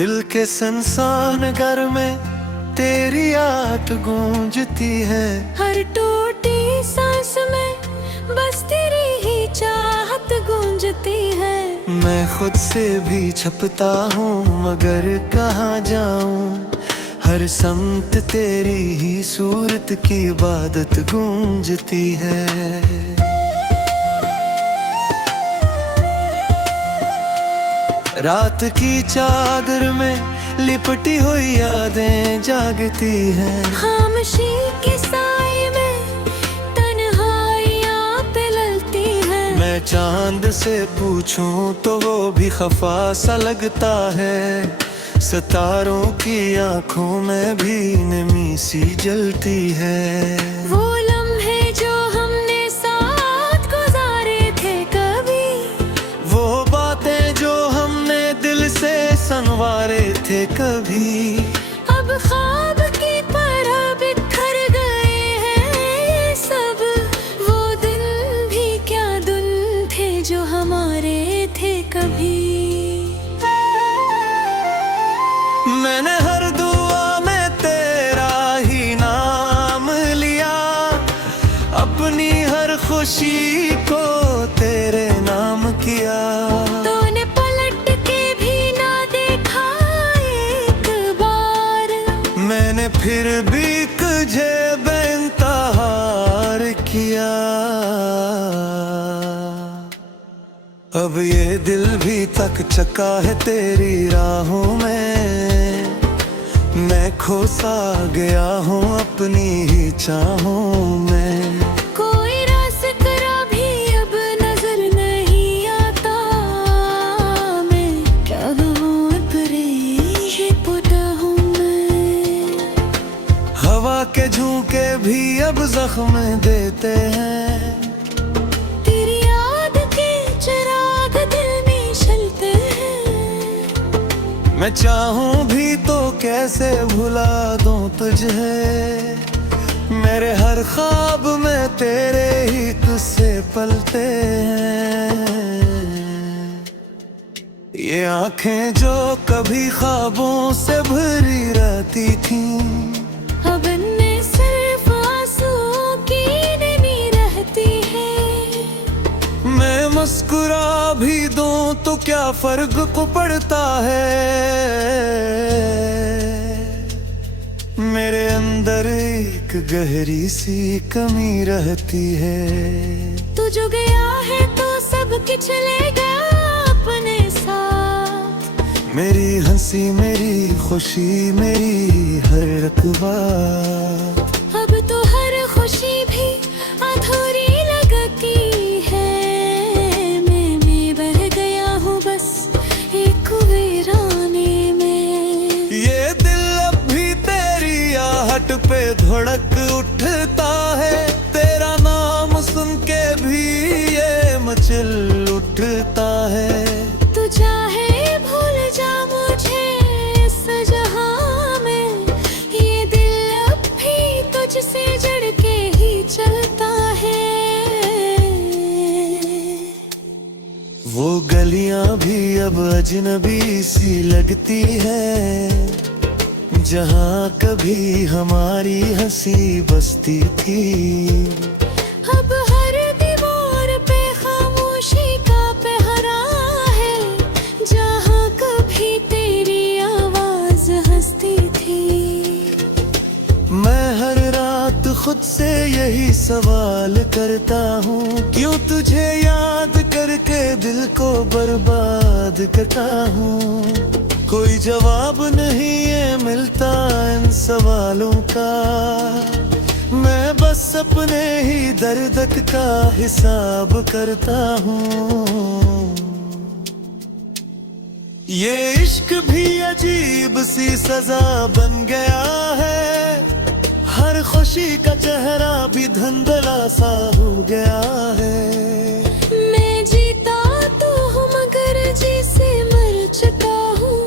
दिल के संसान घर में तेरी याद गूंजती है। हर टूटी सांस में बस तेरी ही चाहत गूंजती है। मैं खुद से भी छपता हूँ मगर कहाँ जाऊँ, हर समत तेरी ही सूरत की इबादत गूंजती है। रात की चादर में लिपटी हुई यादें जागती हैं। खामोशी के साए में तन्हाइयाँ पिघलती है। मैं चांद से पूछूं तो वो भी खफा सा लगता है। सितारों की आंखों में भी नमी सी जलती है। वो लम्हे जो हमने साथ गुजारे थे कभी, वो बातें जो हमने दिल से संवारे थे कभी, अब ख्वाब की तरह बिखर गए हैं ये सब। वो दिन भी क्या दिन थे जो हमारे थे कभी। मैंने हर दुआ में तेरा ही नाम लिया, अपनी हर खुशी को तेरे नाम किया। तूने पलट के भी ना देखा एक बार, मैंने फिर भी तुझे बेइंतहार किया। अब ये दिल भी तक चका है तेरी राहों में। मैं खो सा गया हूँ अपनी ही चाहों में। कोई रास्ता भी अब नजर नहीं आता। मैं क्या कहूँ अपने ये पुता हूँ मैं। हवा के झोंके भी अब जख्म देते हैं। तेरी याद के चिराग दिल में जलते हैं। मैं चाहूं भी तो कैसे भुला दूं तुझे। मेरे हर ख्वाब में तेरे ही तुझसे पलते हैं। ये आंखें जो कभी ख्वाबों से भरी रहती थीं, अब इनमें सिर्फ आंसुओं की नमी रहती है। मैं मुस्कुरा भी दूं तो क्या फर्क को पड़ता है। मेरे अंदर एक गहरी सी कमी रहती है। तू जो गया है तो सब कुछ ले गया अपने साथ। मेरी हंसी मेरी खुशी मेरी हर एक बात, अब तो हर खुशी भी अधूरी लगती है। मैं बह गया हूँ बस एक वीराने में। ये दिल अब भी तेरी आहट पे धड़क उठता है। तेरा नाम सुन के भी ये मचल उठता है। तू चाहे भूल जा मुझे इस जहां में, ये दिल अब भी तुझसे जड़ के ही चलता है। वो गलियां भी अब अजनबी सी लगती है, जहाँ कभी हमारी हंसी बसती थी। अब हर दीवार पे खामोशी का पहरा है, जहाँ कभी तेरी आवाज हंसती थी। मैं हर रात खुद से यही सवाल करता हूँ, क्यों तुझे याद करके दिल को बर्बाद करता हूँ। कोई जवाब नहीं है मिलता इन सवालों का। मैं बस अपने ही दर्द का हिसाब करता हूँ। ये इश्क भी अजीब सी सजा बन गया है। हर खुशी का चेहरा भी धुंधला सा हो गया है। मैं जीता तो हूँ मगर जी से मर चुका हूँ।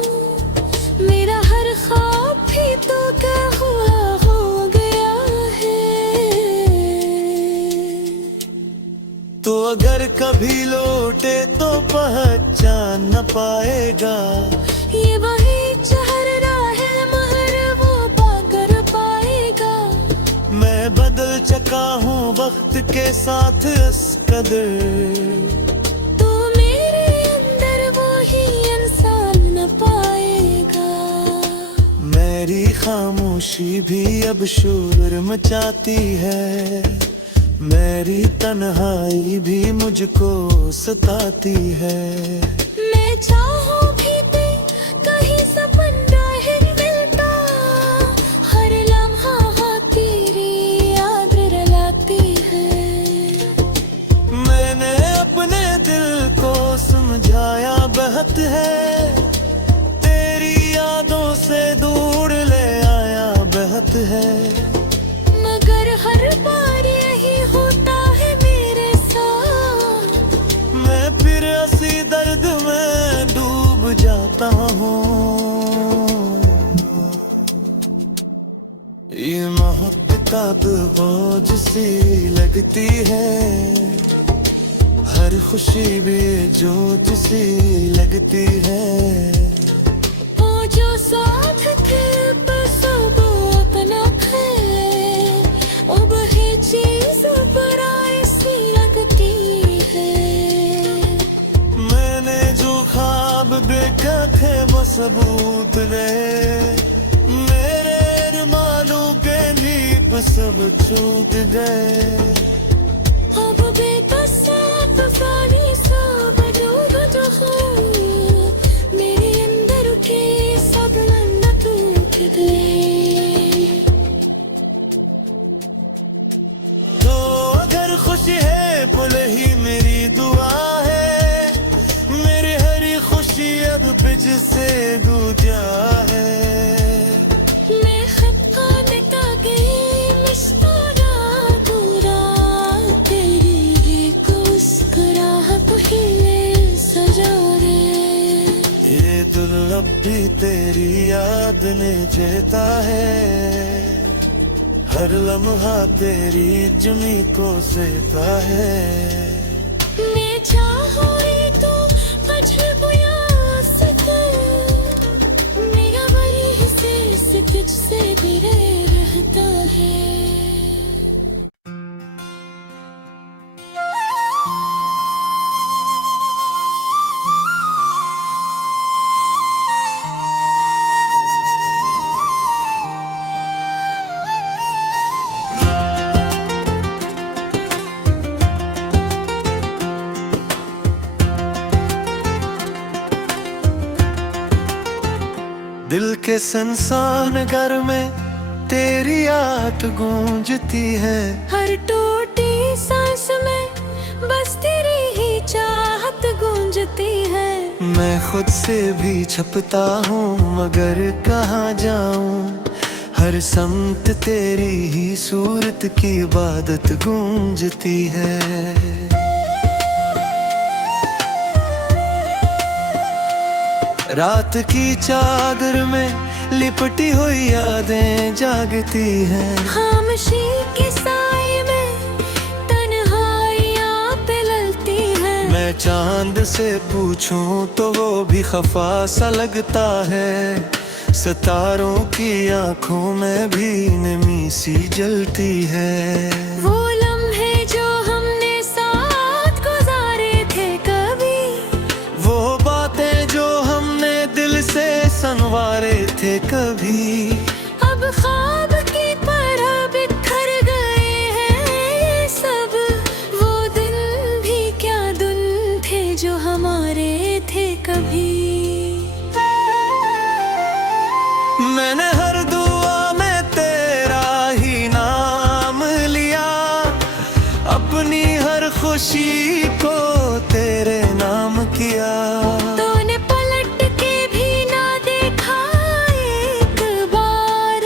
मेरा हर ख्वाब भी तो क्या हुआ हो गया है। तो अगर कभी लौटे तो पहचान न पाएगा। ये वही बदल चुका हूँ वक्त के साथ इस कदर। तू मेरे अंदर वो ही इंसान न पाएगा। मेरी खामोशी भी अब शोर मचाती है, मेरी तन्हाई भी मुझको सताती है। मैं चाहूं भी ते कहीं सपन नहीं मिलता, हर लम्हा हाँ तेरी याद रुलाती है। मैंने अपने दिल को समझाया बहुत है, तेरी यादों से दूर ले आया बहुत है। मगर हर बार यही होता है मेरे साथ, मैं फिर ऐसी दर्द में डूब जाता हूँ। ये मोहब्बत अब बोझ सी लगती है, हर खुशी भी जोत सी लगती है। वो जो साथ थे बस अब अपना थे, अब है चीज पराई सी लगती है। मैंने जो ख्वाब देखा थे वो सबूत रहे, मेरे अरमानों के नींव सब छूट गए। अब बेबस तूफानी सब डूब हूँ, मेरे अंदर के सब न टूट गए। तो अगर खुशी है पल ही मेरी दुआ है, मेरी हरी खुशी अब पिछ से दूजा है। मैं खत खाने का गई मस्ताना पूरा, तेरी एक मुस्कुराहट ही ले सजा रे। ये दिल अब भी तेरी याद में जीता है, हर लम्हा तेरी जुमी को सहता है। मैं चाहूँ ये तो अजब या सफर, मेरा वही हिस्से तुझसे भी रहता है। दिल के संसान घर में तेरी याद गूंजती है, हर टूटी सांस में बस तेरी ही चाहत गूंजती है। मैं खुद से भी छपता हूँ मगर कहाँ जाऊँ, हर समत तेरी ही सूरत की इबादत गूंजती है। रात की चादर में लिपटी हुई यादें जागती हैं। खामोशी के साए में तन्हाइयाँ पिघलती है। मैं चांद से पूछूं तो वो भी खफा सा लगता है, सितारों की आंखों में भी नमी सी जलती है। वो लम्हे जो हमने साथ गुजारे थे कभी, वो बातें जो हमने दिल से संवारे थे कभी, अब ख्वाब की तरह बिखर गए हैं ये सब। वो दिन भी क्या दिन थे जो हमारे थे कभी। मैंने हर दुआ में तेरा ही नाम लिया, अपनी हर खुशी को तेरे नाम किया। तूने पलट के भी ना देखा एक बार,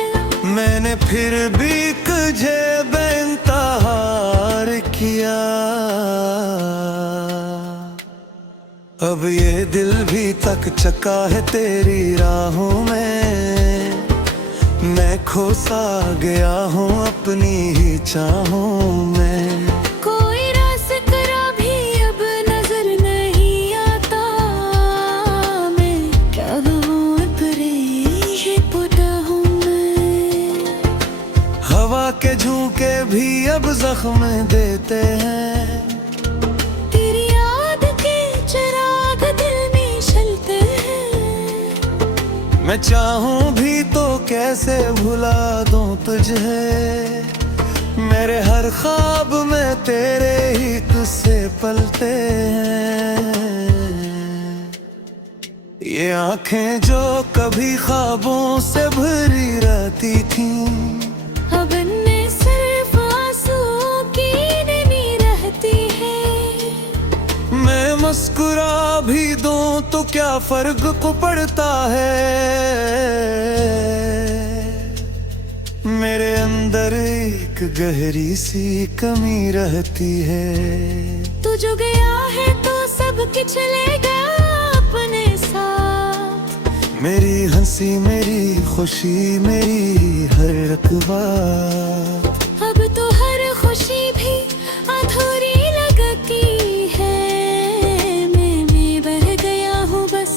मैंने फिर भी तुझे बेइंतहार किया। अब ये दिल भी तक चका है तेरी राहों में, मैं खो सा गया हूँ अपनी ही चाहों में। कोई रास्ता भी अब नजर नहीं आता, मैं क्या कहूँ परे ये पुता हूँ मैं। हवा के झोंके भी अब जख्म देते हैं। तेरी याद के चिराग दिल में जलते हैं। मैं चाहूं भी तो कैसे भुला दूं तुझे, मेरे हर ख्वाब में तेरे ही किस्से पलते हैं। ये आंखें जो कभी ख्वाबों से भरी रहती थीं, अब इनमें सिर्फ आंसुओं की नमी रहती है। मैं मुस्कुरा भी दूं तो क्या फर्क को पड़ता है, मेरे अंदर एक गहरी सी कमी रहती है। तू जो गया है तो सब कुछ ले गया अपने साथ। मेरी हंसी मेरी खुशी मेरी हर एक बात, अब तो हर खुशी भी अधूरी लगती है। मैं बह गया हूँ बस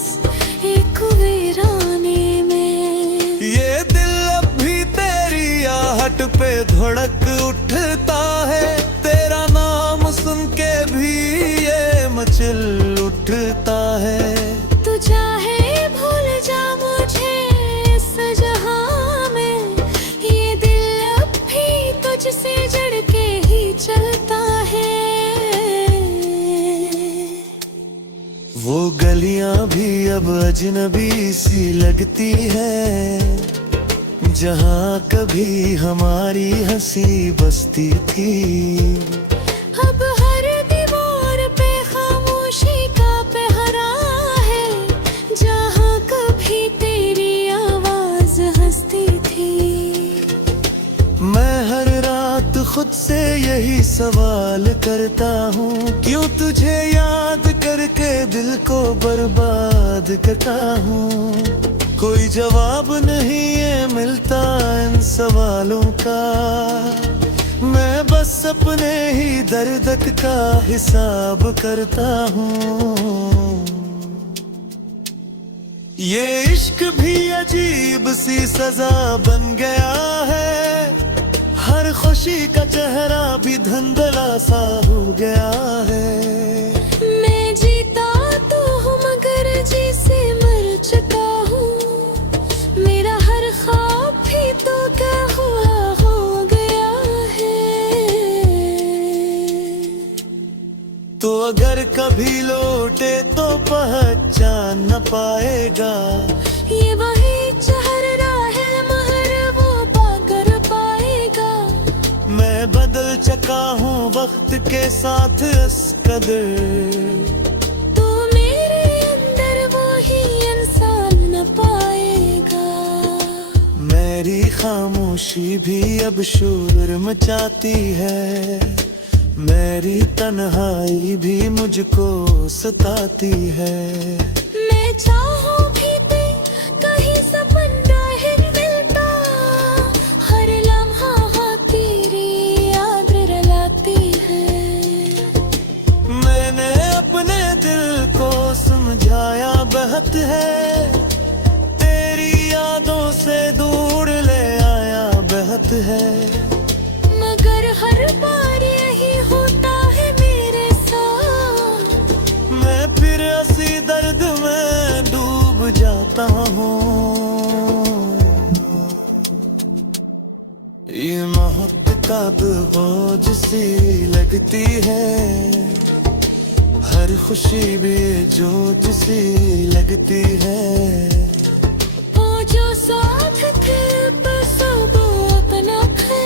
एक वीराने में। ये दिल अब भी तेरी आहट पे धड़क उठता है, तेरा नाम सुन के भी ये मचल उठता है। तू चाहे भूल जा मुझे इस जहां में, ये दिल अब भी तुझसे जड़ के ही चलता है। वो गलियां भी अब अजनबी सी लगती है, जहाँ कभी हमारी हंसी बसती थी। अब हर दीवार पे खामोशी का पहरा है, जहाँ कभी तेरी आवाज हंसती थी। मैं हर रात खुद से यही सवाल करता हूँ, क्यों तुझे याद करके दिल को बर्बाद करता हूँ। कोई जवाब नहीं है मिलता इन सवालों का, मैं बस अपने ही दर्द का हिसाब करता हूँ। ये इश्क भी अजीब सी सजा बन गया है, हर खुशी का चेहरा भी धुंधला सा हो गया है। मैं जीता तो हूँ मगर जी से मर चुका हूँ। मेरा हर ख्वाब भी तो क्या हुआ हो गया है। तो अगर कभी लौटे तो पहचान न पाएगा, ये वही चेहरा है महर वो पाकर पाएगा। मैं बदल चुका हूँ वक्त के साथ इस कदर, तो मेरे अंदर वो ही इंसान न पाएगा। मेरी खामोशी भी अब शोर मचाती है, मेरी तन्हाई भी मुझको सताती है। मैं चाहूं भी ते कहीं सपन राहिर मिलता, हर लम्हा हाँ तेरी याद रुलाती है। मैंने अपने दिल को समझाया बहुत है, तेरी यादों से दूर ले आया बहुत है। मगर हर बार यही होता है मेरे साथ, मैं फिर ऐसी दर्द में डूब जाता हूँ। ये मोहब्बत का बोझ सी लगती है, हर खुशी भी जोत सी लगती है। वो जो साथ थे बस वो अपना थे,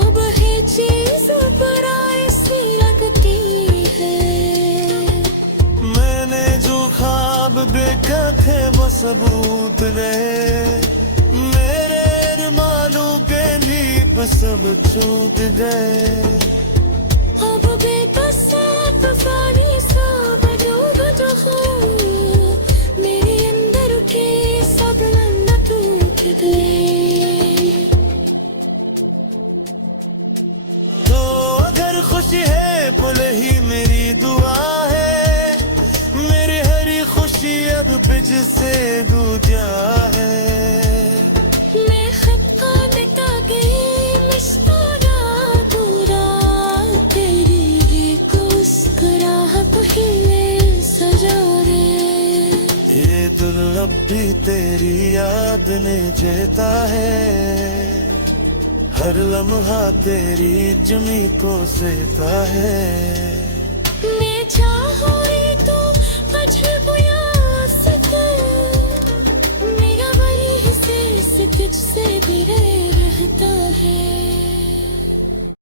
अब है चीज पर ऐसी लगती है। मैंने जो ख्वाब देखा थे वो सबूत रहे, मेरे अरमानों के नींव सब छूट गए। अब बेबस तूफानी सा वजूद जो हो, मेरे अंदर के सब न टूट गए। तो अगर खुशी है पल ही मेरी दुआ है, मेरी हरी खुशी अब पिछ से दूजा है। मैं खत का मिटा गई मस्ताना अपने जेता है हर लम्हा तेरी जुमी को सेता है मैं चाहूँ रे तो अजब यासत मेरा वही हिस्से किससे भी रहता है